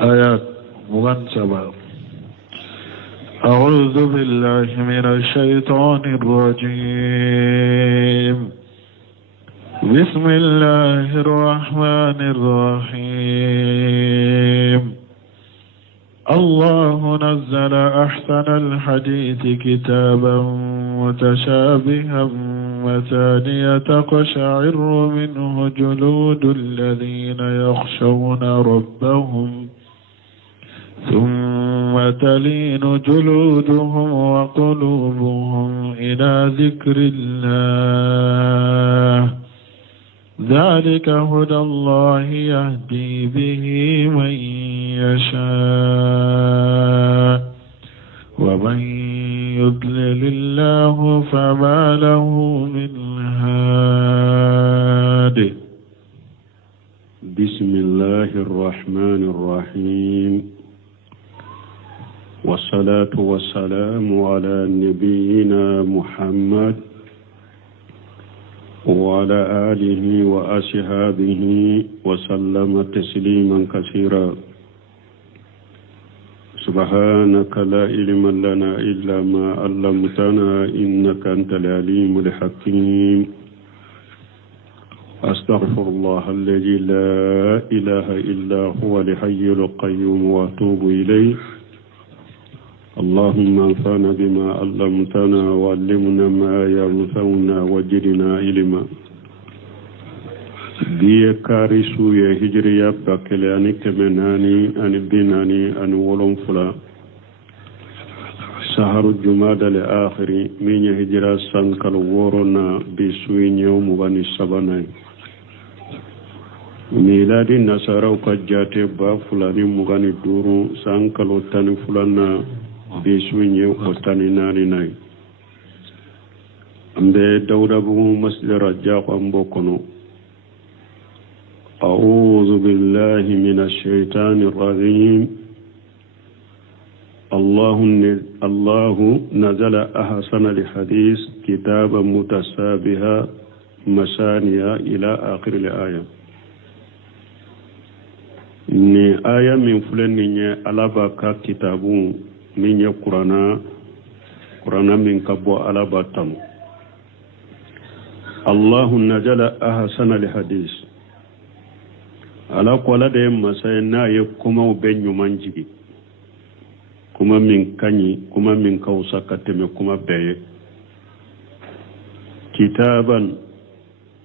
آيات مغنسبة. أعوذ بالله من الشيطان الرجيم. بسم الله الرحمن الرحيم. الله نزل أحسن الحديث كتابا متشابها مثانية تقشعر منه جلود الذين يخشون ربهم ثم تلين جلودهم وقلوبهم إلى ذكر الله ذلك هدى الله يهدي به من يشاء ومن يضلل الله فما له من هاد. بسم الله الرحمن الرحيم والصلاة والسلام على نبينا محمد وعلى آله وأصحابه وسلم تسليما كثيرا. سبحانك لا علم لنا إلا ما علمتنا إنك أنت العليم الحكيم. أستغفر الله الذي لا إله إلا هو الحي القيوم وأتوب إليه. اللهم انفعنا بما علمتنا وعلمنا ما ينفعنا وزدنا علما. biye kari suye hijriya bakele ani kemenani ani binani ani wolonfula saharu jumada le akhiri minya hijra sankal worona bi suye nyew mugani sabanay miladi nasara ka jate ba fulani mugani duru sankal tani fulana bi suye nyew otani nani nay ambe dawda bu masjid rajja ko ambokono. أعوذ بالله من الشيطان الرجيم. الله نزل أحسن الحديث كتابا متشابها مثانية إلى آخر الآية. ni aya min fulen ni alaba ka kitabu min ya qur'ana min kabo alaba tam. Allah nazala ahsana alhadith ala kola da masai na ya kuma ben yuman jigi kuma min kanyi kuma min kausa kateme kuma beye kitaban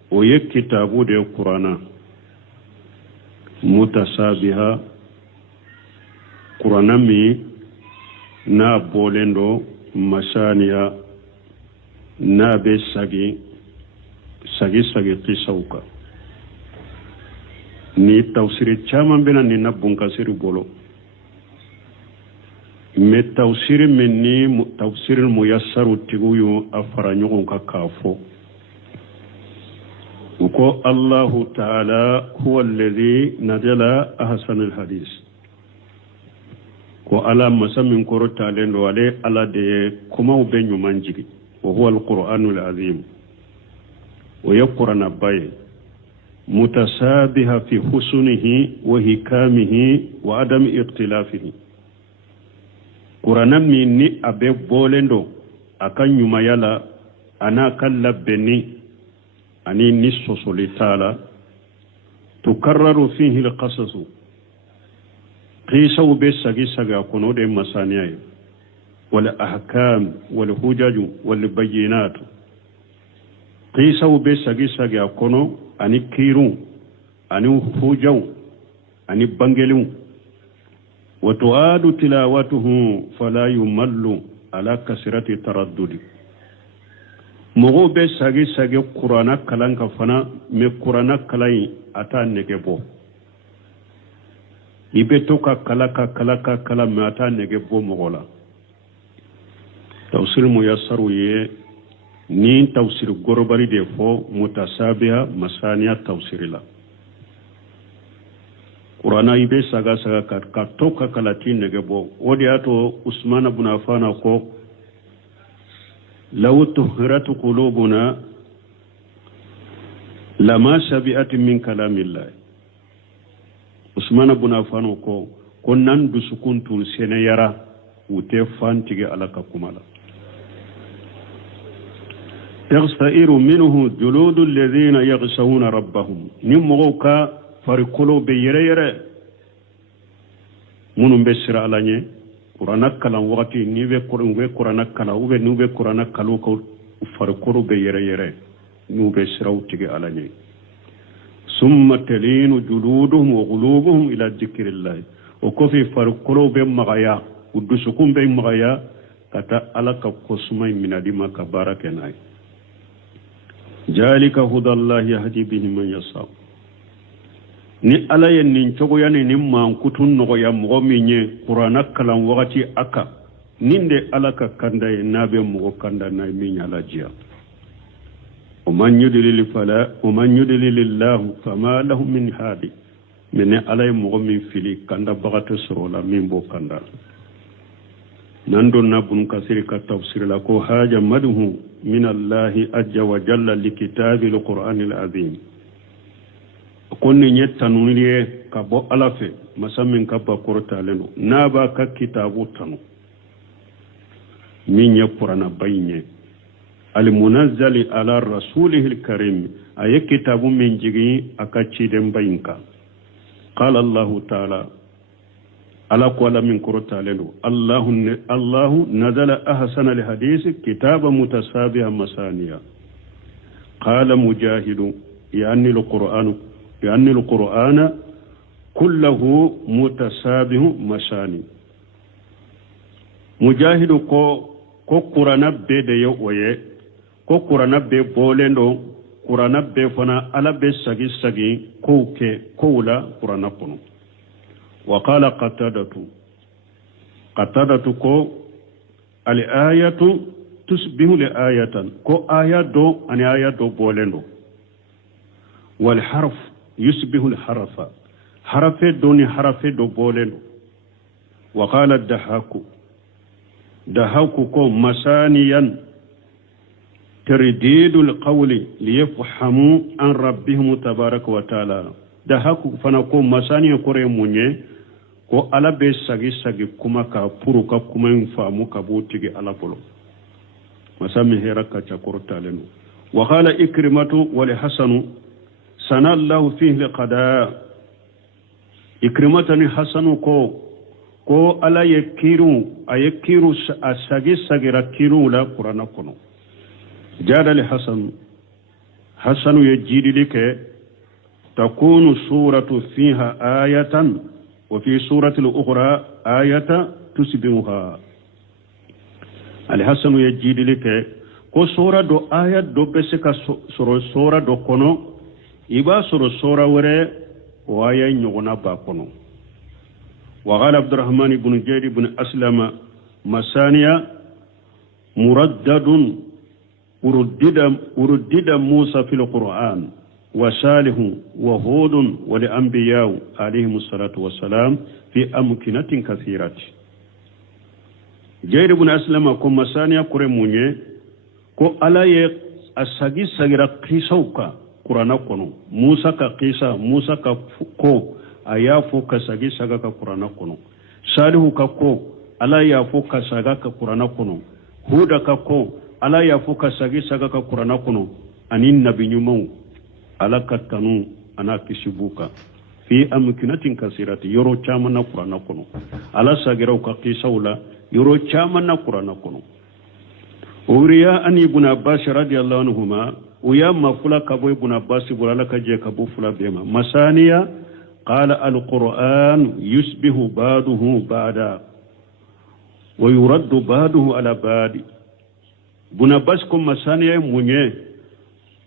o ye kitabu da qur'ana mutasabiha qur'ana mi na bolendo masaniya na be sagi kisauka ni tawsiri chaman bena ni nabun kasiri bolo me tawsiri menni tawsir muyassaru tiguyu afara nyogon ka kafo uko Allah ta'ala huwa alladhi nazala ahsan alhadith ko ala masamin koro talendo wale ala de kuma ubenyu manjigi wa huwa alquranul azim wa yaqrana bay متشابه في حسنه وحكامه وعدم اختلافه. قرآن مني أبي بولندو أكن يمايلا أنا كاللبني أني نصف سلطالا تكرر فيه القصص قيسوا بساقي ساقا كنو دي مسانياي والأحكام والحجج والبينات قيسوا بساقي ساقا كنو ani kiru ani hujaw ani bangelu wa tuadu tilawatuhu fala yumallu ala kasrati taraddudi. mogo be sagi qur'ana kalan ka fana me qur'ana kalai ata nege bo ibe to ka kala me ata nege bo mogola. tawsir muyassaru ye ni tawsir gorbari de fo mutasabiha masaniya tawsirila qur'ana ibe saga ka to ka kalati nege bo odi ato usman ibn affan ko law tuhirat qulubuna lama shabi'at min kalamillah. usman ibn affan ko ko nan dusukuntul sene yara wute fantige alaka kumala tagstairu minhu juludu alladhina yaghshawuna rabbahum nimmoka farikolo be yere munum be sira alanye qur'ana kala wakati ni be qur'ana kala ube ni be qur'ana kalu ko farikolo be yere ni be sira utige alanye summa talinu juluduhum wa qulubuhum ila dhikrillah o ko fi farikolo be magaya udusukum be magaya kata alaka kosmay minadima ka barakenay jalika hudallahi yahdi bihi man yasha ni ala yen nin cogo yani nin man kutun no ya mo minye qur'ana kalam wakati aka ninde alaka kanda nabe mo kanda na minya lajiya o man yudlil lillahu fama lahu min hadi min ala mo min fili kanda bagata sorola min bo kanda nando nabun kasiri ka tafsir la ko haja madhu min allahi ajja wa jalla li kitabil qur'anil azim konni nyettanuniye ka bo alafe masamin ka ba kortaleno naba ka kitabu tanu min qur'ana bayne al munazzali ala rasulihi al karim ay kitabu min jigi akachi dem bayinka qala allah ta'ala ala qala min kortaleno allah nazala ahsana al hadith kitaba mutasabiha masaniya qala mujahidu yani al qur'an kulluhu mutasabihu masani mujahidu ko qur'ana be de yo oye ko qur'ana be bolendo qur'ana be fana ala be sagi ko la qur'ana kono wa qala qatadatu ko al ayatu tusbihu li ayatan ko ayado ani ayado bolendo wal harf yusbihu al harafa harafe doni harafe do bolendo wa qala dahaku ko masaniyan ترديد القول ليفهموا عن ربهم تبارك وتعالى dahaku fana ko masani kore munye ko ala be sagi kuma ka puru ka kuma famu ka botigi ala polo masami heraka cha kortalenu wa qala ikrimatu wa li hasanu sanallahu fihi liqada ikrimatani hasanu ko ala yakiru ayakiru asagi rakiru la qur'ana kono جاد حسن يجيد لك تكون سورة فيها آية وفي سورة الأخرى آية تسبهها الحسن يجيد لك كو سورة دو آية دو بسك سورة دو كونو إبا سورة وري وآية نغنى باكونو وقال عبد الرحمن بن جيد بن أسلم مسانيا مردد وردد موسى في القرآن وصالح وهود والأنبياء عليهم الصلاة والسلام في أمكنة كثيرة جير بن أسلم كم مسانيا كرموني كو ألاي أساقي ساقرا قيسوكا قرآن كونو موسى كقيسا موسى كو أيافو كساقي ساقا قرآن كونو صالح كو ألا يافو كساقا قرآن كونو هود كو ala ya fuka sagi saga ka qur'ana kuno anin nabi nyumu ala katanu ana kisibuka fi amkinatin kasirati yoro chama na qur'ana kuno ala sagira ka qisawla yoro chama na qur'ana kuno uriya ani ibn abbas radiyallahu anhuma uya mafula kabo ibn abbas bulala ka je kabo fula bema masaniya qala alquran yusbihu baduhu ba'da wa yuraddu baduhu ala badi buna basko masaniya munye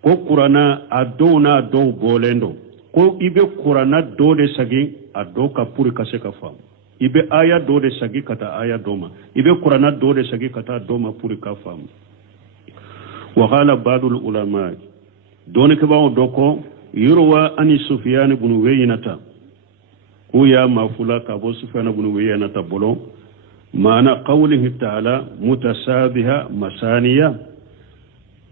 ko qur'ana adona do bolendo ko ibe qur'ana do de sagi ado ka puri kase ka fam ibe aya do de sagi kata aya doma ibe qur'ana do de sagi kata doma puri ka fam wa qala ba'dul ulama don ke bawo doko yurwa ani sufyan ibn waynata ko ya mafula ka bo sufyan ibn waynata bolo معنى قوله تعالى متسابها مسانية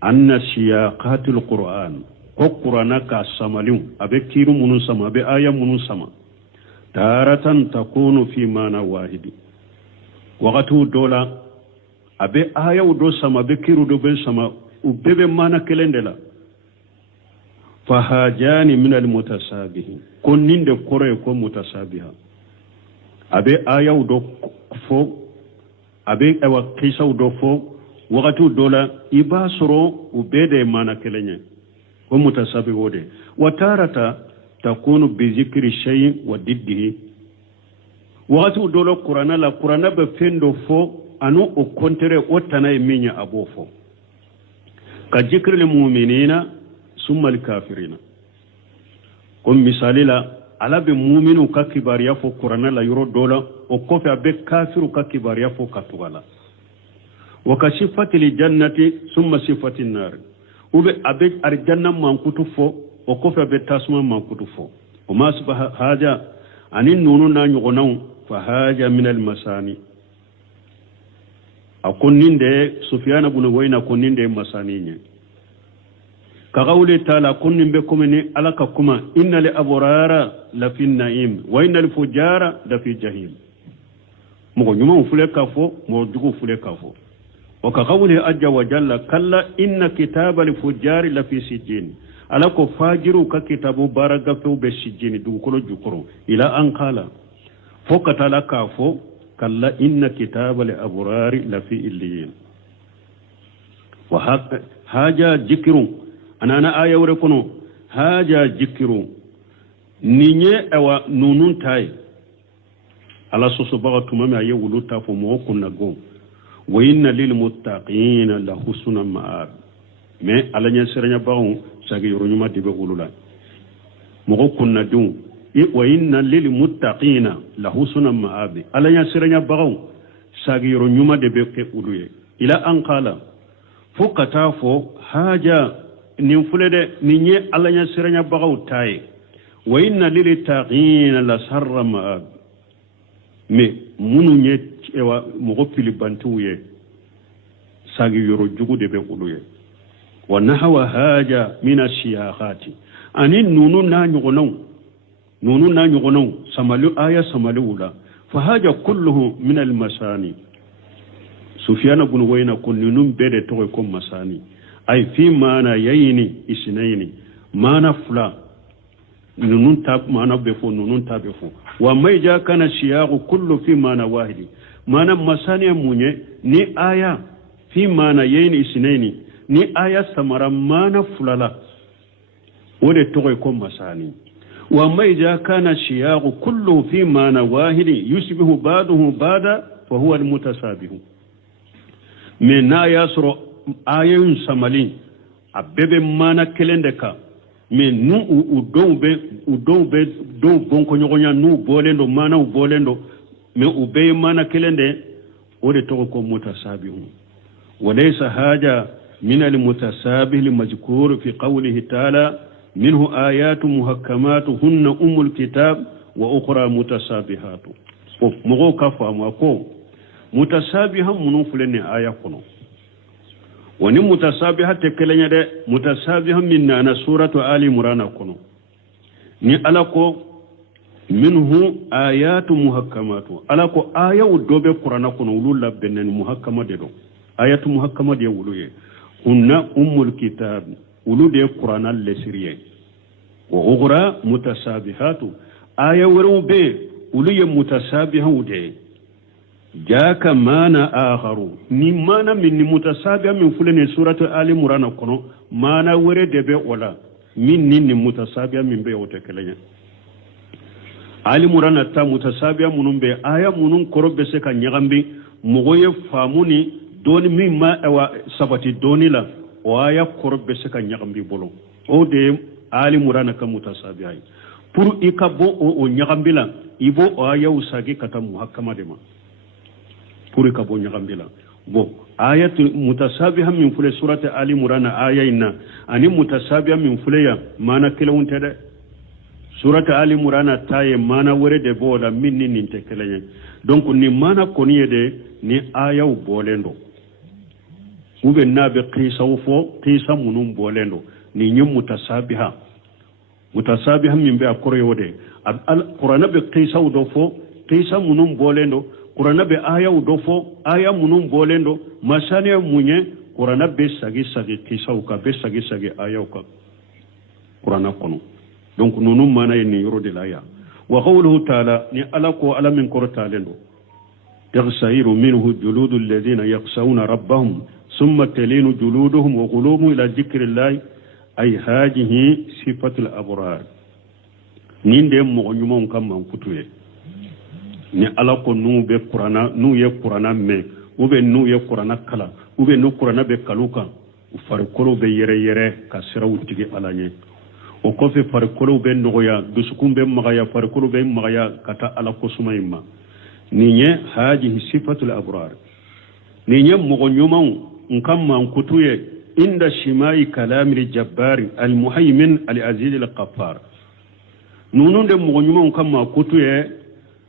أن سياقات القرآن القرآن كالسماليون أبكير منسما بآية منسما taratan takunu fi mana wahidi wakatu dola abe aya do sama be kiru do be sama ubebe mana kelendela fahajani min almutasabihin konninde kore ko mutasabiha abe aya do fo abe ewa kisa do fo wakatu dola iba soro ubede mana kelenye ko mutasabi wode watarata takunu bi zikri shay wa diddihi wakatu dola qur'ana be fendo fo anu o kontere o tanaye minya abofo ka zikri lil mu'minina summa al kafirina comme misali la ala be mu'minu ka kibariya fo qur'ana la yoro dola o kofe abe kafiru ka kibariya fo katugala wa ka sifati li jannati summa sifati nar ube abe arjanna mankutu fo o kofe abe tasma mankutu fo o masbaha haja anin nunu na nyugonaw fa haja min al masani akoninde sufyana ibn wayna koninde masaniye ka qawli ta'ala konimbe komeni alaka kuma innal abrara la fi na'im wa innal fujara la fi jahim mo nyuma fule kafo mo dugu fule kafo wa ka qawli ajja wa jalla kalla inna kitabal fujari la fi sijin alako fajiru ka kitabu baraga fe be sijin dugu ko jukoro ila an qala fokata la kafo kalla inna kitabal abrari la fi illiyin wa haja jikrun anana aya wore kono haja jikrun ninye ewa nunun tay ala soso baga tumame aye wuluta fo mo kunna go wa inna lil muttaqina la husna ma'ab me ala nya serenya bawo sagi yoronyuma dibe wulula mo kunna dum wa inna lil muttaqina la husna ma'ab ala nya serenya bawo sagi yoronyuma de be ke uluye ila an qala fukata fo haja nin fulede ninye ala nya serenya bawo tay wa inna lil taqina la sarra ma'ab me munu nye ewa mogo pilibantuye sagi yoro jugu de be uluye wa nahwa haja min ashiyakhati ani nunu na nyugonaw samalu aya samalu ula fa haja kulluhu min al masani sufyan ibn wayna kun nunum bede to ko masani ay fi mana yayni isnayni mana fula nunun tab mana be fo nunun tabe fo wa mayja kana shiyagu kullu fi mana wahidi mana masani munye ni aya fi mana yayni isnayni ni aya samara mana fulala wode to ko masani wa mayja kana shiyagu kullu fi mana wahidi yusbihu ba'dahu ba'da fa huwa al mutasabihu min yasru ayun samali abebe mana kelendeka min nu udonbe do bonko nyogonya nu bolendo mana ubolendo me ube mana kelende ode to ko mutasabihu walaysa haja min al mutasabih li mazkur fi qawlihi ta'ala minhu ayatu muhakkamatu hunna umul kitab wa ukhra mutasabihatu mo ka famu ko mutasabihan munun fulene aya kono woni mutasabihat kelenya de mutasabihan minna na suratu ali imran kono ni alako minhu ayatu muhakkamatu alako aya udobe qur'ana kono ulul benen muhakkama de do ayatu muhakkama de wuluye hunna ummul kitab ulude qur'ana lesiriye wa ughra mutasabihatu aya warube uluye mutasabihan ude jaka mana akharu ni mana min mutasabiha min fulani suratu ali imran kono mana wore debe wala min ni mutasabiha min be wote kelenya ali imran ta mutasabiha munun be aya munun korobe se kan nyagambi mogoye famuni doni mimma ewa sabati doni la o aya korobe se kan nyagambi bolo o de ali imran ka mutasabiha pour ikabo o nyagambi la ibo aya usagi kata muhakkama de ma pour ka bo nyagambila bo ayatu mutasabiha min fule surati ali imran ayina ani mutasabiha min fule ya mana kelawunte de surati ali imran taye mana wore de bola minni ninte kelenya donc ni mana koniye de ni ayaw bolendo ube nabe qisa munum bolendo ni nyum mutasabiha mutasabihan min be akore yode qur'ana be qisa do fo qisa munum bolendo qur'ana be aya do fo aya munum bolendo masani munye qur'ana be sagi qisa ka be sagi aya ka qur'ana kono donc nunum mana ni yoro de laya wa qawluhu ta'ala ni alako ala min qur'ta lendo تغسير منه جلود الذين يخشون ربهم ثم تلين جلودهم وقلوبهم إلى ذكر الله أي هذه صفة الأبرار نين دم مغنيمون كم من كتوه ni ala ko nu be qur'ana nu ye qur'ana me ube nu ye qur'ana kala ube nu qur'ana be kaluka u far kolo be yere ka siraw tigi alanye o ko fe far kolo be noya dusukum be magaya far kolo be magaya kata ala ko sumayma ninye hajihi sifatul abrar ninye mugonyumon nkam man kutuye inda shimai kalamil jabbari al muhaymin al aziz al qaffar nununde mugonyumon kam ma kutuye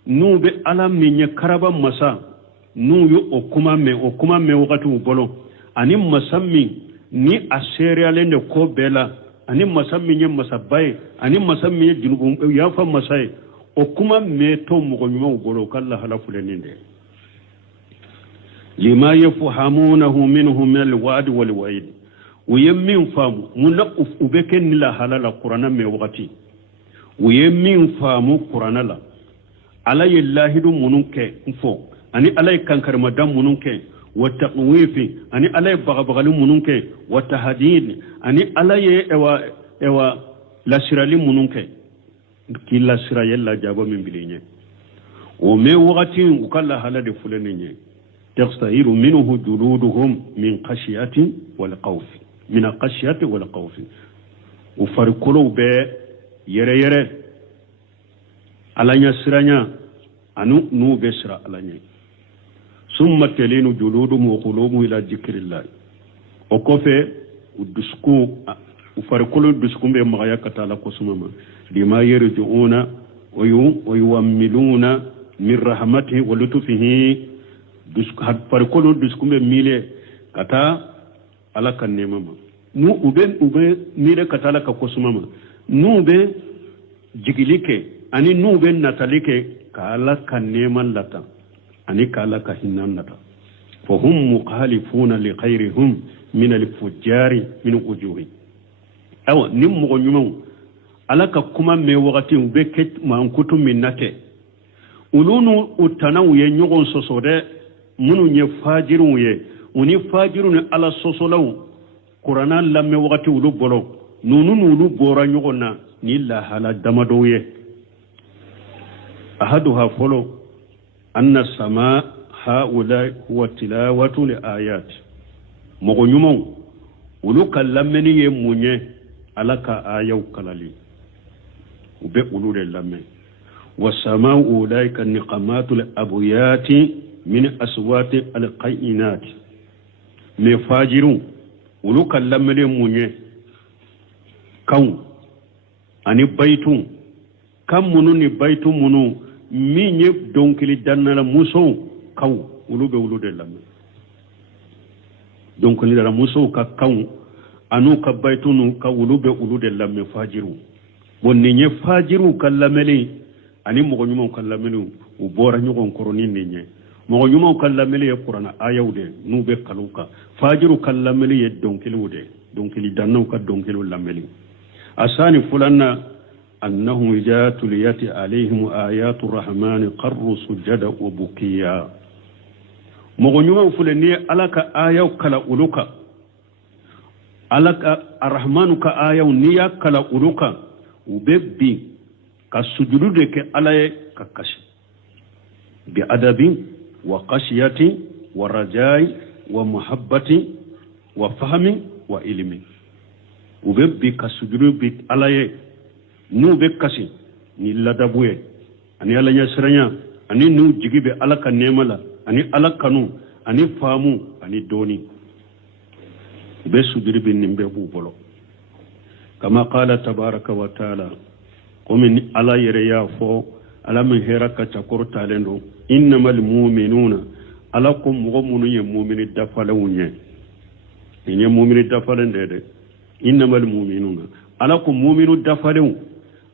nube alam ninye karaba masa nuyu okuma me wakati ubolo ani masammi ni aseriyalende ko bela ani masammi nye masabai ani masammi nye junubu yafa masai okuma meto mugonyuma ubolo kala halafu leninde lima yafahamunahu minhu min alwa'd walwa'id uyemmin famu munaquf ubeke nila halala qur'ana me wakati uyemmin famu qur'ana la alay lahidu mununke mfo ani alay kankar madam mununke wa taqwifi ani alay bagabagali mununke wa tahdid ani alay ewa lasirali mununke ki lasira yalla jabo min bilinye o me wakati ukalla halade fulenye tastahiru minhu juluduhum min khashiyati wal khawf min khashiyati wal khawf ufarikulu be yere alanya siranya anu nu besra alanya summa telinu juluduhum wa qulubuhum ila dhikrillah o kofe udusku ufarikulu dusku be magaya katala ko sumama lima yarjuuna wa yuwammiluna min rahmatihi wa lutfihi dusku farikulu dusku be mile kata ala kan nemama nu ube mile katala ka ko sumama nu be jigilike ani nu be natalike kala kan neman lata ani kala ka hinnan lata fa hum muqalifuna li khairihim min al-fujjari min ujuhi aw nim mo nyumon alaka kuma me wakati ube ket man kutum minnate ulunu utanaw ye nyogon sosode munu nye fajiru ye uni fajiru ne ala sosolaw qur'ana lamme wakati ulu bolo nunu bora nyogona ni la hala damadoye ahaduha folo anna sama haula huwa tilawatu li ayat mogo nyumon ulu kallameni ye munye alaka ayaw kalali ube ulu le lamme wasama ulaika niqamatu al abuyati min aswati al qainat me fajiru ulu kallameni munye kan ani baitu kam munu ni baitu munu minye donkili danala muso kaw ulube ulude lamme donc ni dara muso ka kaw anu ka baitu nu ka ulube ulude lamme fajiru bonni nye fajiru kallameli ani mogo nyuma kallameli u bora nyugo koroni ninye mogo nyuma kallameli e qur'ana ayawde nube kaluka fajiru kallameli e donkili ude donkili danna ka donkili lameli asani fulanna أنه إذا تليت عليهم آيات الرحمن قروا سجدا وبكيا مغنيما فلني ألك آية كلا أولوكا ألك الرحمن كآية نيا كلا أولوكا وببي كسجود دك على ككش بأدب وقشية ورجاء ومحبة وفهم وعلم وببي كسجود على nu be kasi ni ladabuye ani ala nya siranya ani nu jigibe alaka nemala ani alakanu ani famu ani doni be sudiri bin nimbe bu bolo kama qala tabaraka wa taala komin ala yere ya fo ala min heraka chakor talendo innamal mu'minuna alakum mu'minu ye mu'mini dafalawunye ni mu'mini dafalende de innamal mu'minuna alakum mu'minu dafalawu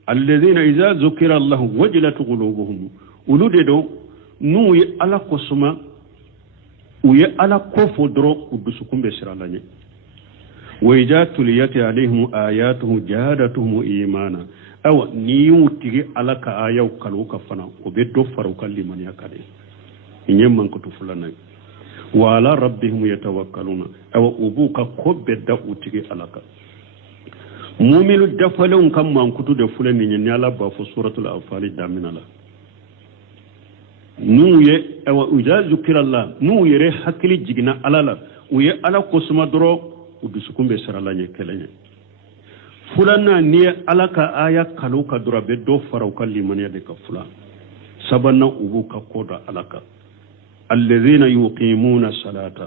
الذين إذا ذكر الله وجلت قلوبهم ولودو نو على قسمة وي على كفو درو ودسكم بسرالاني وإذا تليت عليهم آياته جهادتهم إيمانا أو نيو تيجي على كآية وكالوكا فنا وبدو فروكا لمن يكالي إنهم من كتفلنا وعلى ربهم يتوكلون أو أبوكا كوبدا وتيجي على كا مؤمن دفلون كم من كتو دفلن ينيالا بافو سورة الأنفال دامنا لا نوye أو إذا ذكر الله نوye حكلي جينا على لا ويه على قسمة درو ودسكم بسرالاني كلاني فلان نيه على كآية كالوكا درو بدو فروكا لمن يدك فلان سبنا أبوكا كودا على كا الذين يقيمون الصلاة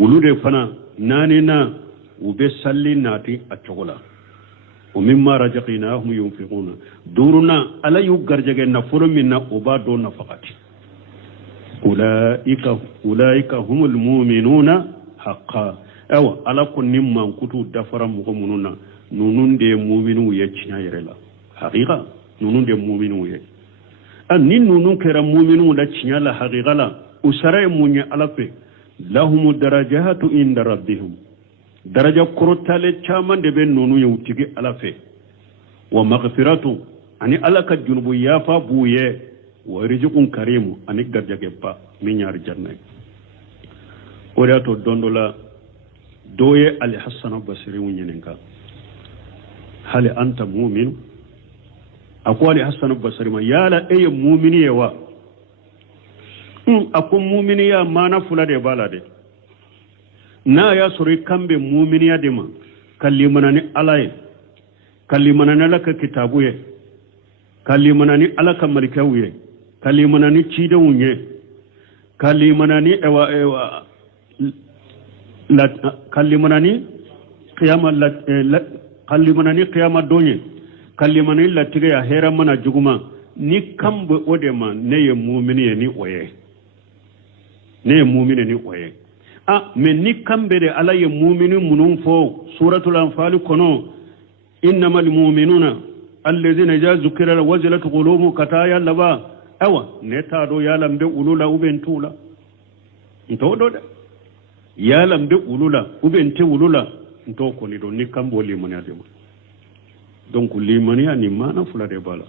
ولود فنا نانينا وبسلي ناتي أتشغلا ومما رزقناهم ينفقون دورنا ألا يغرجع نفر منا وبادو نفقات أولئك هم المؤمنون حقا أو على كل من كتو دفر مؤمنون نونون دي مؤمنون يجنا يرلا حقيقة نونون دي مؤمنون يجنا أني نونون كرا مؤمنون لجنا لا حقيقة لا أسرع مؤمن على في لهم درجات عند ربهم daraja korotale chaman de ben nonu yewtigi ala fe wa maghfiratu ani ala ka junubu yafa buye wa rizqun karimu ani garjage pa mi ñaar janna o to dondola doye ali hasan basri wonyenenka hal anta mu'min akwali hasan basri ma yala ey mu'mini wa akum mu'mini ya mana fulade balade na ya sori kambe muminiya dema kallimanani alaye kallimanani alaka kitabuye kallimanani alaka malikawiye kallimanani chidawunye kallimanani ewa kallimanani kallimanani qiyama donye kallimanani latiga ya hera mana juguma ni kambe odema neye muminiye ni oye neye muminiye ni oye men ni kambere ala ye mu'minu munun fo suratul anfal kono innamal mu'minuna alladhina idza zukira wajilat qulubuhum kataya laba awa neta do ya lambe ulula ubentula nto do ya lambe ulula ubente ulula nto ko ni do ni kambo limani adema donc limani ani mana fulade bala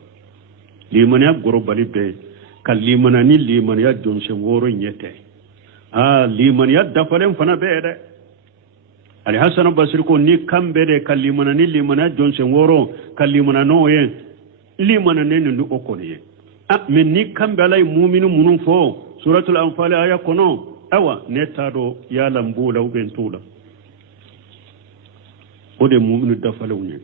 limani goro bali be kalimana ni limani jonse woro nyete liman yadda falen fana bede ali hasan basri ko ni kambede kalimana ni limana jonsen woro kalimana no ye limana ne ndu okoni men ni kambe alay mu'minu munun fo suratul anfal aya kono awa netado ya lambula ubentula ode mu'minu dafalawni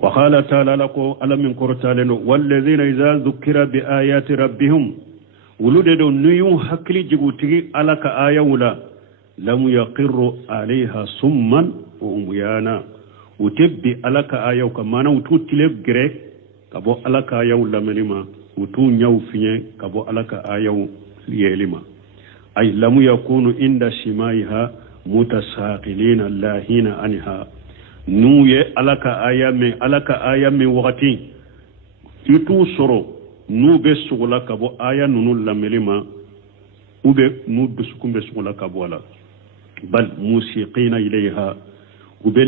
wa qala ta'ala lako alamin qur'taleno wallazina idza dhukira bi ayati rabbihim wulude do nuyu hakli jigutigi alaka ayawula lam yaqirru alaiha summan wa umyana utibbi alaka ayaw kamana ututile gre kabo alaka ayaw lamelima utu nyaw finye kabo alaka ayaw yelima ay lam yakunu inda shimaiha mutasaqilina lahina anha nuye alaka ayame wakati itu soro nube sugula kabo aya nunu lamelima ube nubu sukumbe sugula kabo ala bal musiqina ilayha ube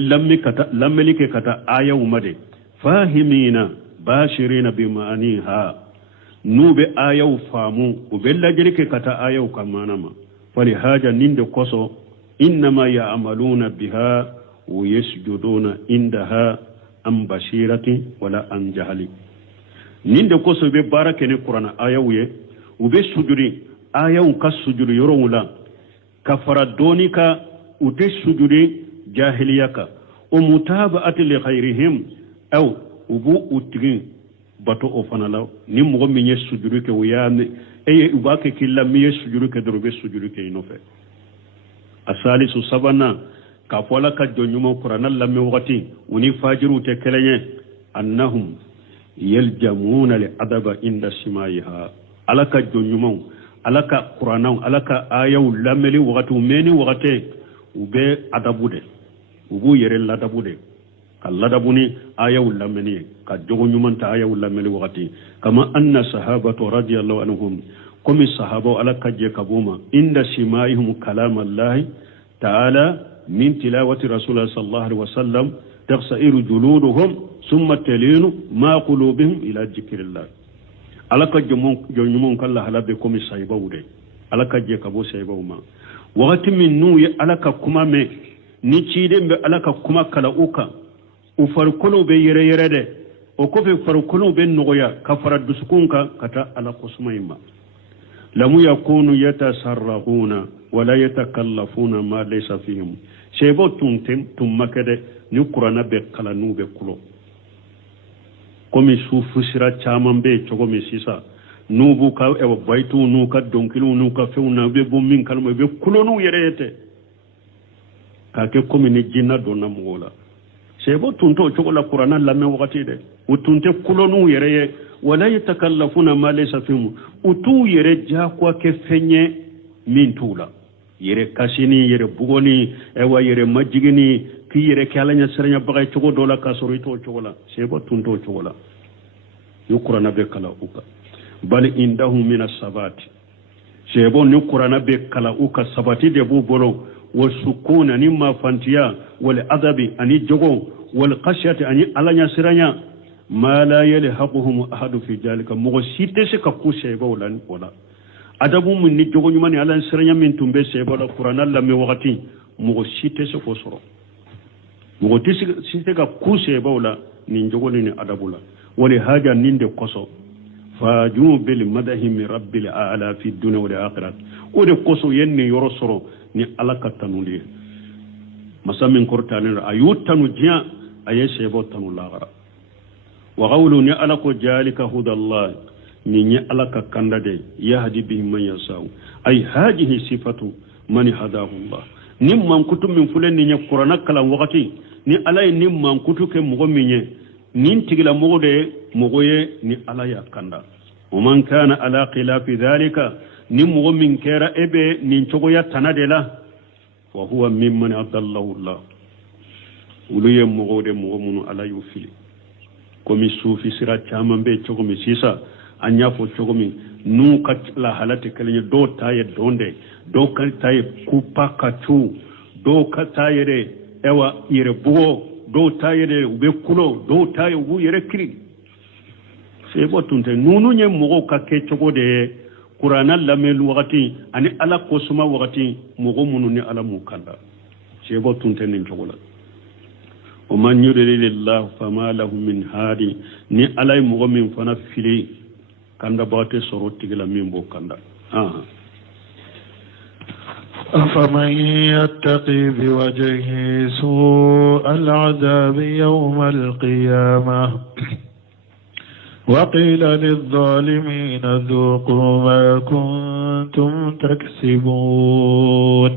lamelike kata aya umade fahimina bashirina bimaniha nube aya ufamu ube lajirike kata aya ukamanama fali haja ninde koso innama ya'maluna biha wa yasjuduna indaha am bashirati wala an jahali ninde ko so be barake ne qur'ana ayawye ube sujuri ayaw ka sujuri yorowula kafara donika ude sujuri jahiliyaka o mutaba'ati li khairihim aw ubu utigi bato o fanala ni mo mi nye sujuri ke wiyane eye ubake killa mi sujuri ke dorobe sujuri ke inofe asalisu sabana ka fola ka jonyuma qur'ana lamme wati uni fajiru te kelenye annahum yaljamuna li adaba inda simaiha alaka jonyumon alaka qur'anan alaka ayaw lameli waqtu meni waqte ube adabude ubu yere ladabude Allah da buni aya ulameni ka jogo nyuman ta aya ulameni wakati kama anna sahabatu radiyallahu anhum komi sahaba ala kaje kabuma inda shimaihum kalam Allah ta'ala min tilawati rasulullah sallallahu alaihi wasallam taqsairu juluduhum thumma talinu ma qulubihim ila dhikrillah ala kaje nyumon kala halabe komi sahiba wude ala kaje kabo sahiba uma wakati min nu ya ala ka kuma me ni cide be ala ka kuma kala uka u farkono be yere de o ko fe farkono be nogoya ka fara dusukunka kata ala kusmaima lamu yakunu yatasarraquna wala yatakallafuna ma laysa fihim shebo tuntem makade ni qur'ana be kala nu be kulo komi sufu sira chaman be chogo mi sisa nubu ka e baitu nu ka donkilu nu ka feuna be bommin kalma be kulo nu yerete ka ke komi ni jinna donna mola sebo tunto chogola qur'ana lamme wakati de utunte kulonu yere wala yatakallafuna ma laysa fihim utu yere ja kwa ke fenye min tula yere kasini yere bugoni ewa yere majigini ki yere kalanya serenya bagay chogo dola kasoro to chogola sebo tunto chogola yo qur'ana be kala uka bal indahum min as-sabati sebo ni qur'ana be kala uka sabati de bu bolo والسكون نما فانتيا والأدب أني جوغو والقشية أني ألانيا سرانيا ما لا يلحقهم أحد في ذلك مغسيتة سكاكو سيبا ولا أدب من نجوغو نماني ألان سرانيا من تنبي سيبا القرآن لما وقتي مغسيتة سكوسرو مغسيتة كاكو سيبا ولا نجوغو نيني أدب ولا ولهذا نند قصو فاجوا بالمدح من رب الأعلى في الدنيا والآخرة ودي قصو يني يرسرو ni alaka tanuli masamin kortanin ayutanu jiya aye sebo tanu lagara wa qawlu ni alako jalika hudallah ni alaka kandade yahdi bihi man yasau ay hadhihi sifatu man hadahu Allah nim man kutum min fulen ni qur'ana kala wakati ni alay nim man kutu ke mugo minye nin tigila mugo de mugoye ni alaya kanda wa man kana ala khilafi dhalika ni mugo min kera ebe ni chogoya tanadela wa huwa mimman adallahu Allah uluye mugo de mugo munu ala yufili komi sufi sira chama be chogomi sisa anya fo chogomi nu kat la halate kalinya do taye donde do kan taye kupa katu do ka taye ewa yere bugo do taye ube kulo do taye ubu yere kiri sebo tunte nunu nye mugo ka ke chogode Qur'ana lamel wakati ani ala kosuma wakati mugo munu ni ala mukalla sebo tunte nin chogola o man yudilillah fama lahu min hadi ni alay mugo min fana fili kanda bate soro tigila min bo kanda أفمن يتقي بوجهه سوء العذاب يوم القيامة وقيل للظالمين ذوقوا ما كنتم تكسبون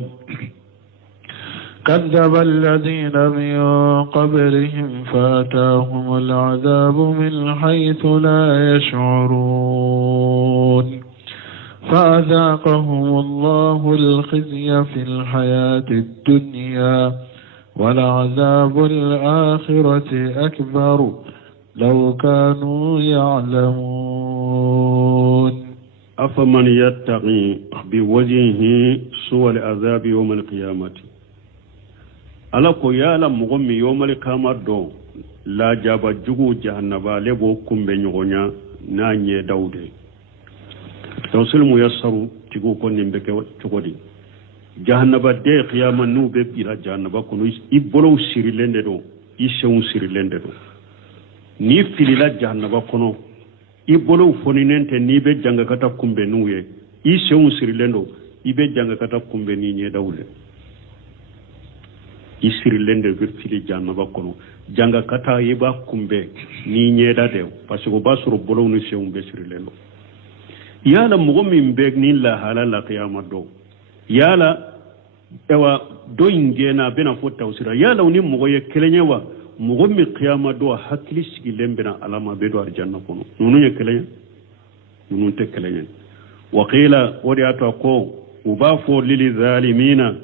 كذب الذين من قبلهم فأتاهم العذاب من حيث لا يشعرون فأذاقهم الله الخزي في الحياة الدنيا ولعذاب الآخرة أكبر لو كانوا يعلمون أفمن يتقي بوجهه سوء العذاب يوم القيامة ألاكو يالا مغمي يوم القيامة دو لا جاب جغو جهنبا لبو كم بنيغنيا ناني داودي توصل ميسر تيغو كونين بك تشغودي جهنبا دي قيامة نو بك إلى جهنبا كنو إبولو سيرلند دو إيشون سيرلند دو ni filila jahannaba kono ibolo foninente ni be janga kata kumbe nuye iseun sirilendo ibe janga kata kumbe ni nye dawle isirilende bir fili jahannaba kono janga kata yeba kumbe ni nye dade parce que basuru bolo ni seun be sirilendo yala mugo min be ni la halala qiyamah do yala ewa do ingena bena fota usira yala uni mugo ye kelenyewa mugomi qiyama do hakili sigi lembena alama be do arjanna kono nunu ye kelen nunu te kelen wa qila wadi atwa ko ubafo lil zalimina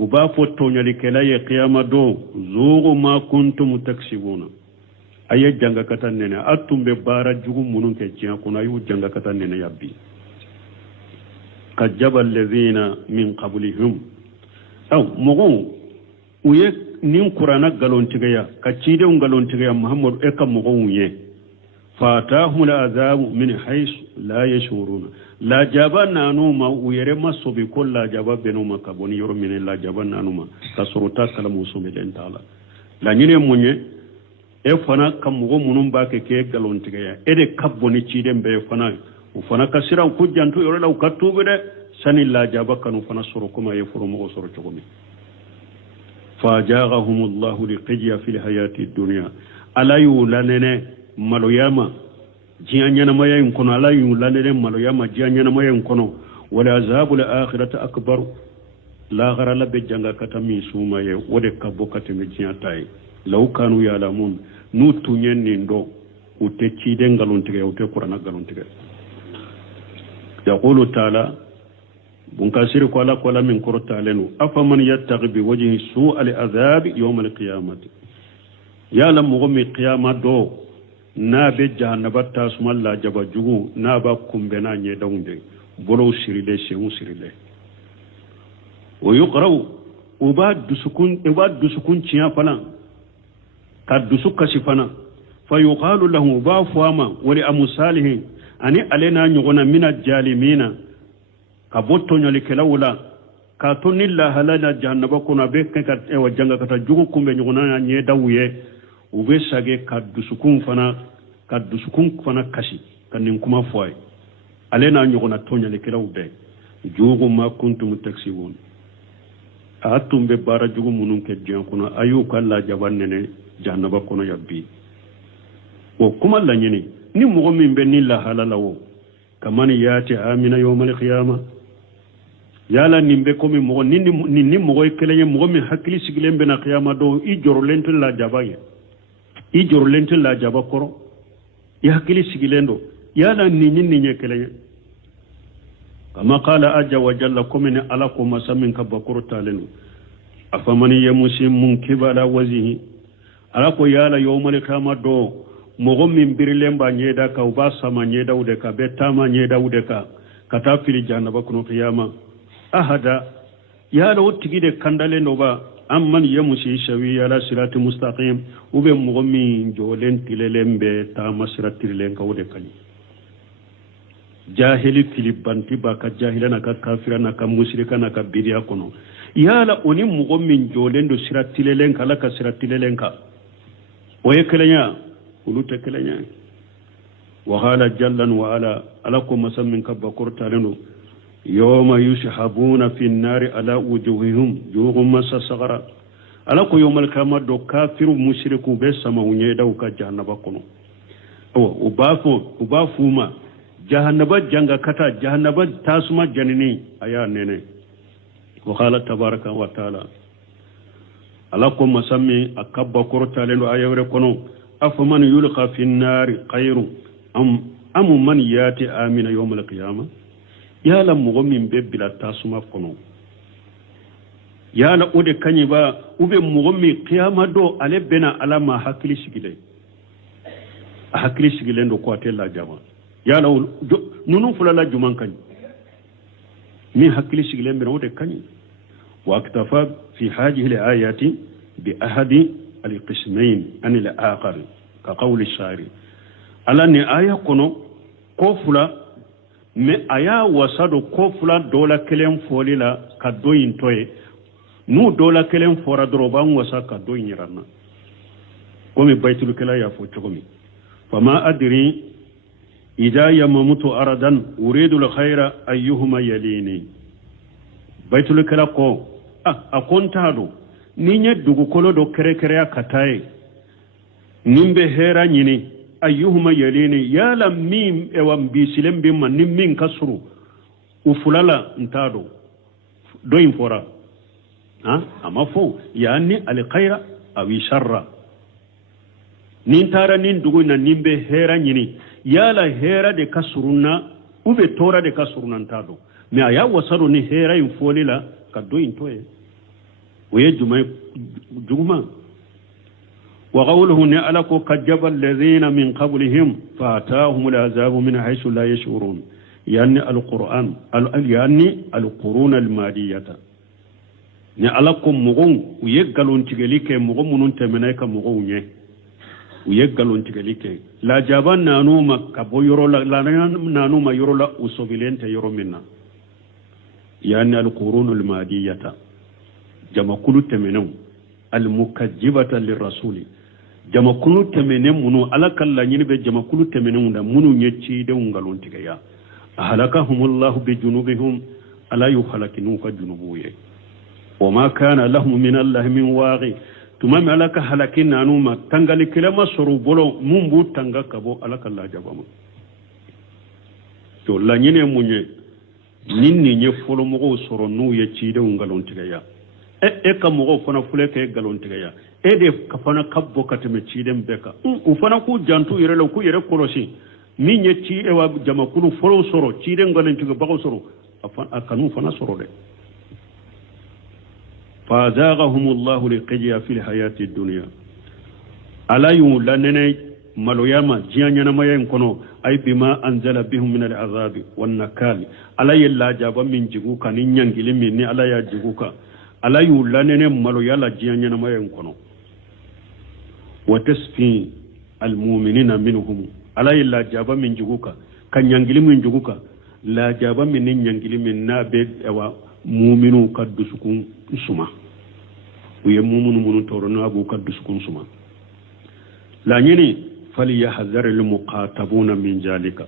وبافو تونيالي كلاي قيامة دو زوغو ما كنتم تكسبون أي جنگا كتنين أتم ببارا جوغو منون كجيان كنا يو جنگا كتنين يبي كجب الذين من قبلهم أو مغون ويك نين قرانا غالون تغيا كتشيدي غالون تغيا محمد إكا مغون ويه فاتاهم العذاب من حيث لا يشعرون لا جابنا نوما ويرما صبي كل لا جاب بنوما كبوني يرمين لا جابنا نوما كسرتا كلام وسمين تعالى لا نيني مونيه فانا كمغو منون باكي كي غالون تغيا ادي كبوني تشيدم بي فانا وفانا كسيرا كجانتو يورلا وكتوبه ده سن لا جاب كانوا فانا سركما يفرمو سرچومي فاجاغهم الله لقجيا في الحياه الدنيا الا يولاننه maloyama jianyana maya yunkono ala yulanere maloyama jianyana maya yunkono wala azabul akhirati akbar la gharala be janga katami suma ye wode kabokati me jiatai law kanu yalamun nu tunyen ndo uteci de ngalontige ute qur'ana galontige yaqulu ta'ala bunkasir ko ala min qur'ta lenu afaman yattaqi bi wajhi su'al azab yawm al-qiyamah yalam mughmi qiyamah do na be jahannaba tasuma la jaba jugu na ba kumbe na nye daunde bolo sirile shehu sirile wa yuqra'u ubad dusukun ciya fana kad dusuka sifana fa yuqalu lahu ba fuama wa li amsalihi ani alena nyugona min ajalimina ka botto nyali kelawla ka tonilla halana jahannaba kuna be ka wa janga kata jugu kumbe nyugona nye dawuye ube sage kadusukun fana kashi kanin kuma foy alena nyogona tonya le kiraw be jugu ma kuntum taksibun atum be bara jugu munun ke jian kuna ayu kala jabannene jannaba kono yabbi o kuma la nyini ni mo min be ni la halalawo kamani yati amina yawmal qiyamah yala nimbe komi mo ni mo kelenye mo mi hakili sigilembe na qiyama do i jorolento la jabaye i jorolento la jaba koro ya hakili sigilendo yala ninye kelenye kama qala ajja wa jalla kumina ala kuma samin kabakuru talenu afamani yamusi munkibala wazihi ala ko yala yawmal qiyama do mo min birlemba nyeda ka ubasa ma nyeda udeka betama nyeda udeka katafili jannaba kuno qiyama ahada yala wotigide kandale no ba amman yamushi shawi ala sirati mustaqim ube mugomi jolen tilelembe ta masiratilen ka wode kany jahili filibanti ba ka jahilana ka kafirana ka mushrikana ka bidiya kono yala oni mugomi jolen do siratilelen kala ka siratilelen ka oye kelenya ulute kelenya wa hala jallan wa ala ko masammin ka bakurta leno يوم يشحبون في النار على وجوههم جوغم مسسغرا alako yomal kama do kafiru mushriku be sama unye da uka jahannaba kono ubafuma jahannaba janga kata jahannaba tasuma janini aya nene wa qala tabaraka wa taala alako masami akabba korta lendo ayawre kono afaman yulqa fi an-nari khairu am man yati amina yawm al-qiyamah yala mugomin be bila tasuma kono yala ode kanyi ba ube mugomi qiyama do ale bena alama hakili sigile ndo ko atella jama yala nunu fulala juman kanyi mi hakili sigile be ode kanyi wa aktafa fi hadhihi al-ayati bi ahadi al-qismayn an al-akhar ka qawli shari ala ni aya kono ko fula me aya wasado ko fula dola kelen folila ka doyin toye nu dola kelen fora droban wasa ka doyin ranna komi baitul kala ya fo chogomi fama adri idha yamamutu aradan uridu al-khayra ayyuhuma yalini baitul kala ko akontado ninye dugu kolo do kere akataye nimbe hera nyini ayyuhuma yalini yala mim ewam bisilem bimma nimmin kasru ufulala ntado doyin fora amma fo yani alkhaira aw sharra nin tara nin dugu na nimbe hera nyini yala hera de kasuruna ube tora de kasuruna ntado me aya wasaro ni hera infolila ka doyin toye ويجمع جمع وقوله نعلق كجب الذين من قبلهم فأتاهم العذاب من حيث لا يشعرون يعني القرآن يعني القرون المادية نعلقكم مغون ويقلون تقليك مغون منون تمنيك مغون ويقلون تقليك لا جابان نانوما كبو يرو لا نانوما يرو لا وصبلين تيرو منا يعني القرون المادية جمع كل تمنون المكجبة للرسول jama kulu temene munu alakalla nyini be jama kulu temene munda munu nyeci de ungalon tigaya ahlakahumullahu bi junubihim ala yuhalakinu ka junubuye wama kana lahum min allahi min waqi tumam alaka halakina anuma tangali kilama soru bolo mumbu tanga kabo alakalla jabama to la nyine munye ninni nye folo mo soro nu ye ci de ungalon tigaya e ka mo fona fule ke galon tigaya ede kafana kabbo kateme ciiden beka ufana ku jantu yere lo ku yere kolosi ni nye ci e wa jama kulu folo soro ciiden ngalen tuga bago soro akanu fana soro de fa zaghahum Allah liqiyya fil hayati dunya ala yulanene maloyama jianya na mayen kono ay bima anzala bihum min al-azab wan nakal ala yalla jaba min jiguka ni nyangili min ni ala ya jiguka ala yulanene maloyala jianya na mayen kono وتسفي المؤمنين منهم على لا جاب من جوكا كان ينجلي من جوكا لا جاب من ينجلي من نابد او مؤمنو قد سكون سما ويمؤمن من تورنا ابو قد سكون سما لا ني فليحذر المقاتبون من ذلك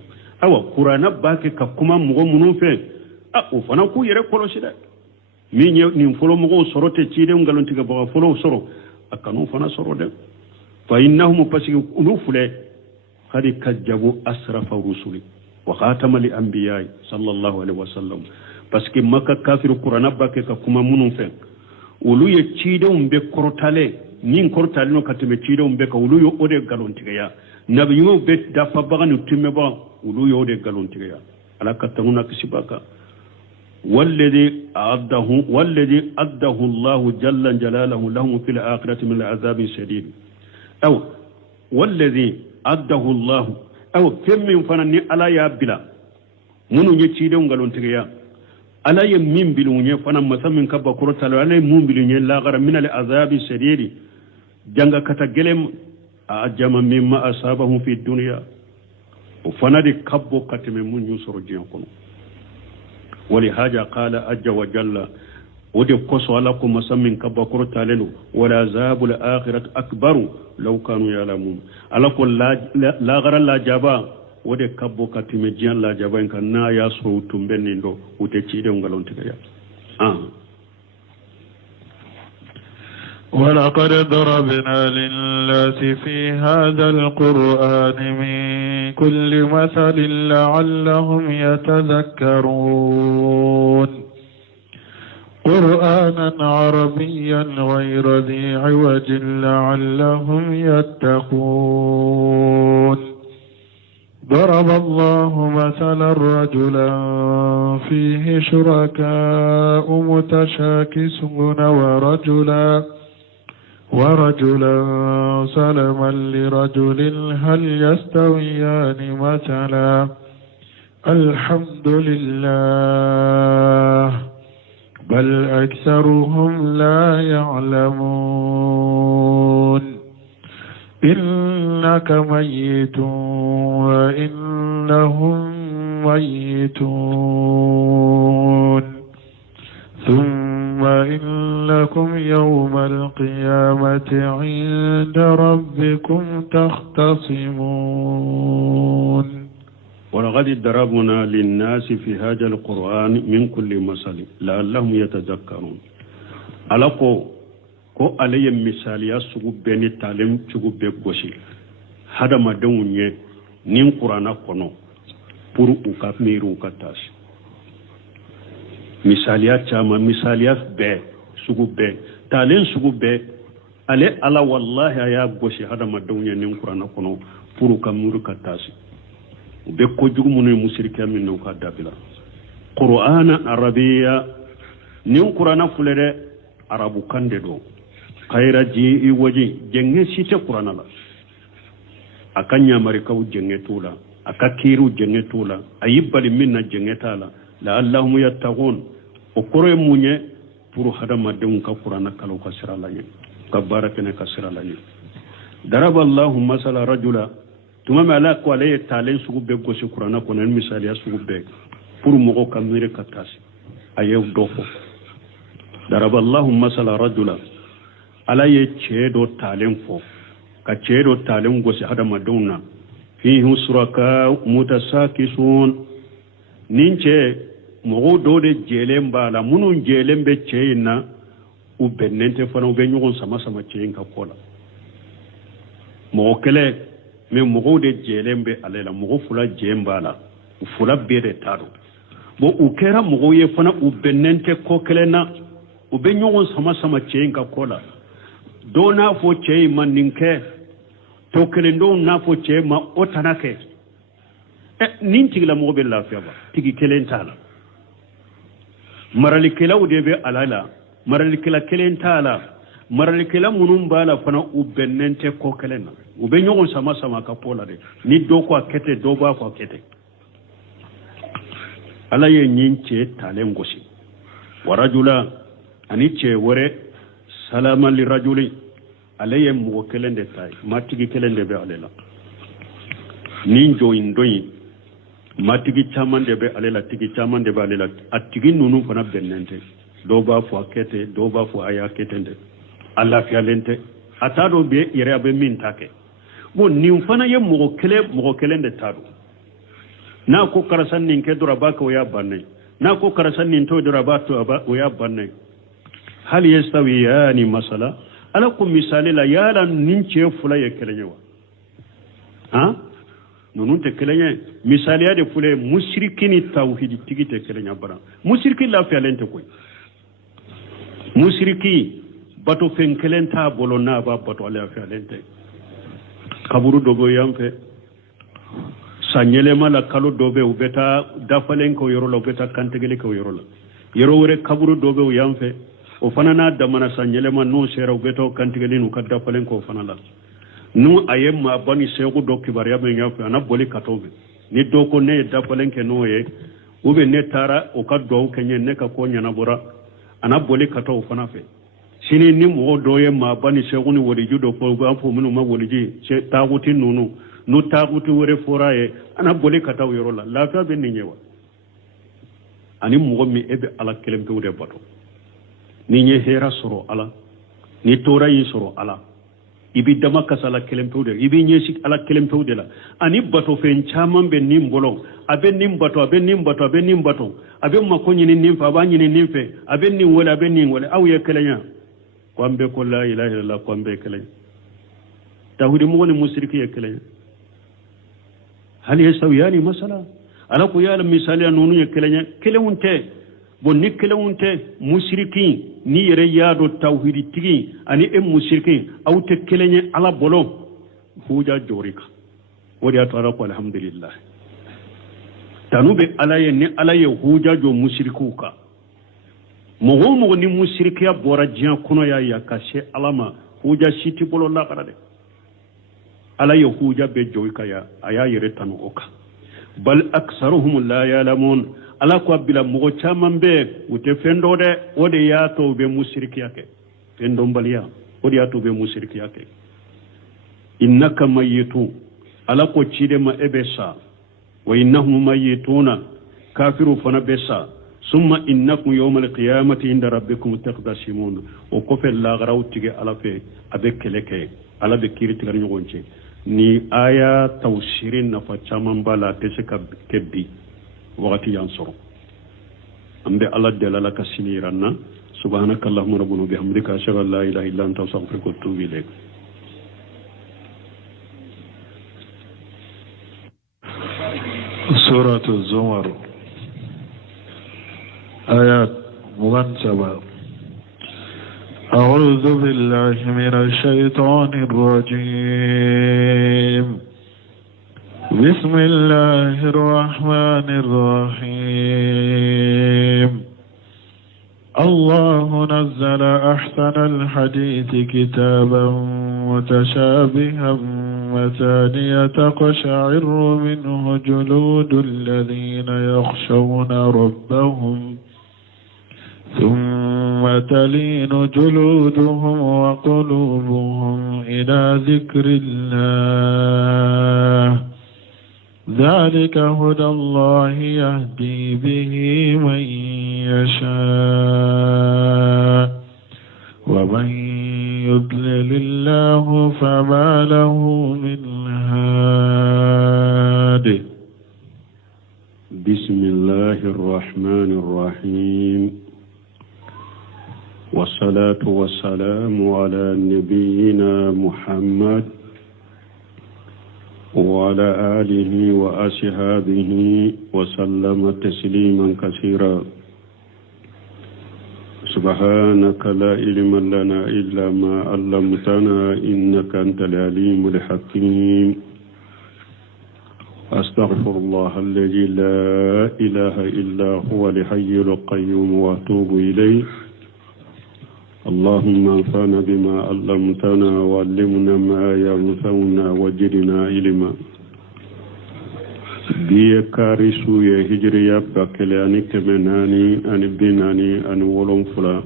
او قران باك كما مؤمنون في او فنا كو يره كولوشي ده مي ني فولو مغو سوروتي تشيدي نغالونتي با فولو سورو اكانو فنا سورو ده فإنهم بسيطوا أنوفله قد كجبوا أسرف رسولي وخاتم الأنبياء صلى الله عليه وسلم بسكي مكا كافر قرآن باكي كما منفق ولو يتشيدهم بكورتالي نين كورتالي نو كتم يتشيدهم بك ولو يؤدي قالون تغيا نبيو بيت دافا بغن يتمبا ولو يؤدي قالون تغيا على كتنونا كسباكا والذي أده الله جل جلاله لهم في الآخرة من العذاب الشديد أو والذي أده الله أو كم من فنان على يابلا منو يتشيدون قالون تغيا على يمين بلوني فنان مثلا من كبا كورتالو على يمين بلوني لا غير من العذاب الشديد جنگا كتاجلم أجمع مما أصابهم في الدنيا وفنادي كبو كتم من يسر جيكم ولهذا قال أجل وجل ودي قصوا لكم مسمين كبكر تالنو ولا زاب الآخرة أكبر لو كانوا يعلمون ألاكو لا غير لا جابا ودي كبو كتمجيان لا جابا إنك نا ياسو تنبنين دو وتشيدي ونغلون تكيا ولقد ضربنا للناس في هذا القرآن من كل مثل لعلهم يتذكرون قرآنا عربيا غير ذي عوج لعلهم يتقون ضرب الله مثلا رجلا فيه شركاء متشاكسون ورجلا سلما لرجل هل يستويان مثلا الحمد لله بل أكثرهم لا يعلمون إنك ميت وإنهم ميتون ثم إنكم يوم القيامة عند ربكم تختصمون ولقد ضربنا للناس في هذا القرآن من كل مثل لعلهم يتذكرون ألاكو كو علي مثاليا سوغو بني تعلم سوغو بغوشي هذا ما دونيه نين قرآن كونو pour uka miru katas مثاليا chama مثاليا be sugu be talen sugu be ale ala wallahi ya goshi hada ma dونيه نين قرآن كونو pour uka miru katas be ko jugumune musirika min no ka dabila qur'ana arabiyya ni qur'ana fulere arabu kande do khayra ji waji jenge site qur'ana la akanya mari kaw jenge tula akakiru jenge tula ayibali minna jenge tala la allahum yattaqun o kore munye pour hadama de ka qur'ana kalo ka sira la ka barakene ka sira la daraba allahu masala rajula tuma mala ko ale talen sugu be go si qur'ana ko nan misali ya sugu be pour mo ko kamire ka tasi ayew dofo daraba allahu masala rajula ala ye chedo talen fo ka chedo talen go si hadama dawna fihi suraka mutasakisun ninche mo do de jelem bala munun jelem be cheyna u bennente fana be nyugon sama sama cheyin ka kola mo kele me mo de jelem be alela mo fula jembala u fula be de tado bo u kera mo ye fana u bennente ko kele na u be nyugon sama sama cheyin ka kola do na fo chey man ninke to kele ndo na fo chey ma otanake nin tigla mo be lafiya ba tigi kelen tala maralikela udebe alala maralikela kelen tala maralikela munum bala fana ubennente ko kelena ube nyogon sama sama ka pola de ni do ko akete do ba ko akete ala ye nyinche talen gosi warajula ani che wore salama li rajuli alaye mo kelende tay matigi kelende be alela ninjo indoyi matigi chamande be alela tigi chamande be alela atigi nunu fana bennente do ba fo akete do ba fo aya ketende alla fi alente atado be yere abe min take bon ni fana ye mo kelende tado na ko karasan nin ke dura ba ko ya banne na ko karasan nin to dura ba to ba o ya banne hal yastawiyani masala ala ko misali la yala nin che fula ye kelenyewa ha nunun te kelenya misali ya de fule mushrikini tawhid tigite kelenya bara mushriki la fi alente koy mushriki bato fenkelenta bolona ba bato ala fi alente kaburu dogo yamfe sanyele mala kalo dobe ubeta dafalen ko yorola ubeta kantegele ko yorola yoro wore kaburu dobe yamfe o fanana damana sanyele man no sera ubeta kantegele no kadda falen ko fanala nu ayemma bani segu dokki bariya be nyafu ana boli katobe ni doko ne dafalen ke no ye ube ne tara o kaddo kenye ne ka ko nyana bora ana boli kato fanafe sini ni mo doye ma bani segu ni wori judo ko ba fo minu ma wori ji se taguti nunu no taguti wore foraye ana boli kataw yorola la fa be ni nyewa ani mo mi ebe ala kelempe wude bato ni nye hera soro ala ni tora yi soro ala ibi dama kasala kelempe wude ibi nye sik ala kelempe wude la ani bato fen chaman be nim bolo abe nim bato abe makonyi ni nim fa ba nyi ni nim fe abe ni wala aw ye kelenya kwambe ko la ilaha illallah kwambe kelenya tawhid mo woni musriki ye kelenya hal yasawiyani masala ala ko yala misali anunu ye kelewunte bonni kelewunte musriki ni yere yaado tawhid tigi ani musriki awte kelenye ala bolo huja jorika wodi atara ko alhamdulillah tanube alaye ni alaye huja jo musrikuka mo ni musrikiya bora jian kuno ya kashe alama huja shiti bolo la karade ala yahuja be joyka ya aya yere tanu oka bal aksaruhum la yalamun ala ko bila mo chaman be ute fendo de ode ya to be musriki yake fendo mbaliya ode ya to be musriki yake innaka mayitu ala ko chide ma ebesa wa innahum mayituna kafiru fana besa summa innakum yawmal qiyamati inda rabbikum taqdasimun o ko fe la garawtige ala fe abe keleke ala be kiriti gar nyogonche ni aya tawsirin na fa chaman bala te se kebbi wakati yansoro ambe ala delala kasiniranna subhanakallahumma rabbuna bihamdika ashhadu an la ilaha illa anta astaghfiruka wa atubu ilayk suratu zumar ayat 1 أعوذ بالله من الشيطان الرجيم بسم الله الرحمن الرحيم الله نزل أحسن الحديث كتابا متشابها مثانية تقشعر منه جلود الذين يخشون ربهم ثم تلين جلودهم وقلوبهم إلى ذكر الله ذلك هدى الله يهدي به من يشاء ومن يضلل الله فما له من هاد. بسم الله الرحمن الرحيم والصلاة والسلام على نبينا محمد وعلى آله وأصحابه وسلم تسليما كثيرا. سبحانك لا علم لنا إلا ما علمتنا إنك أنت العليم الحكيم. أستغفر الله الذي لا إله إلا هو الحي القيوم وأتوب إليه. اللهم انفعنا بما علمتنا وعلمنا ما ينفعنا وزدنا علما. biye kari suye hijriya bakele ani kemenani ani binani ani wolonfula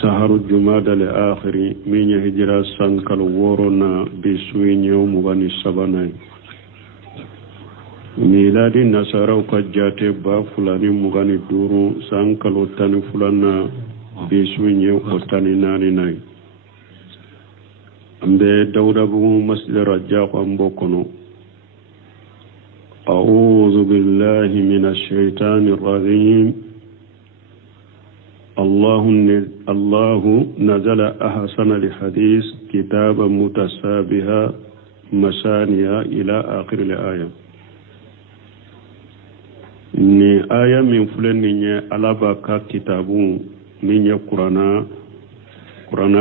saharu jumada le akhiri minya hijra sankal worona bi suye nyew mugani sabanay miladi nasara ka jate ba fulani mugani duru sankal tani fulana bi suye nyew otani nani nay ambe dawda bu masjid rajja ko ambokono. أعوذ بالله من الشيطان الرجيم. الله نزل أحسن الحديث كتابا متشابها مثانية إلى آخر الآية. ni aya min fulen ni alaba ka kitabu min ya qur'ana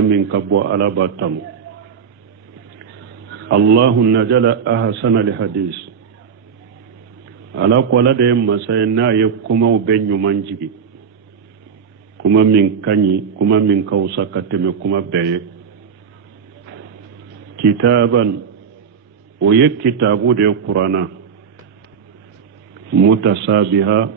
min kabo alaba tam. Allah nazala ahsana alhadith ala kwala da yamma sai na ya kuma ben yuman jigi kuma min kanyi kuma min kausa kateme kuma beye kitaban o ye kitabu da qur'ana mutasabiha